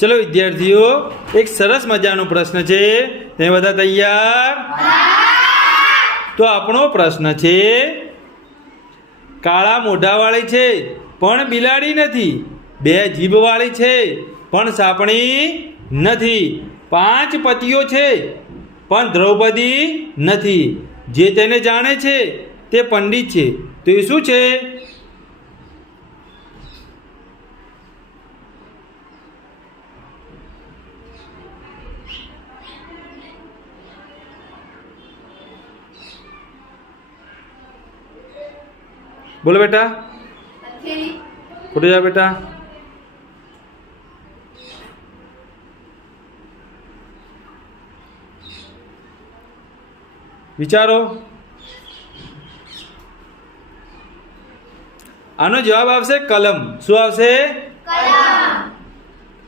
ચલો વિદ્યાર્થીઓ, એક સરસ મજાનો પ્રશ્ન છે. તમે બધા તૈયાર? તો આપણો પ્રશ્ન છે, કાળા મોઢાવાળી છે પણ બિલાડી નથી, બે જીભવાળી છે પણ સાપણી નથી, 5 પતિઓ છે પણ દ્રૌપદી નથી, જે તેને જાણે છે તે પંડિત છે. તો એ શું છે? બોલો બેટા. ખોટું જા બેટા. વિચારો. આનો જવાબ આવશે કલમ. શું આવશે?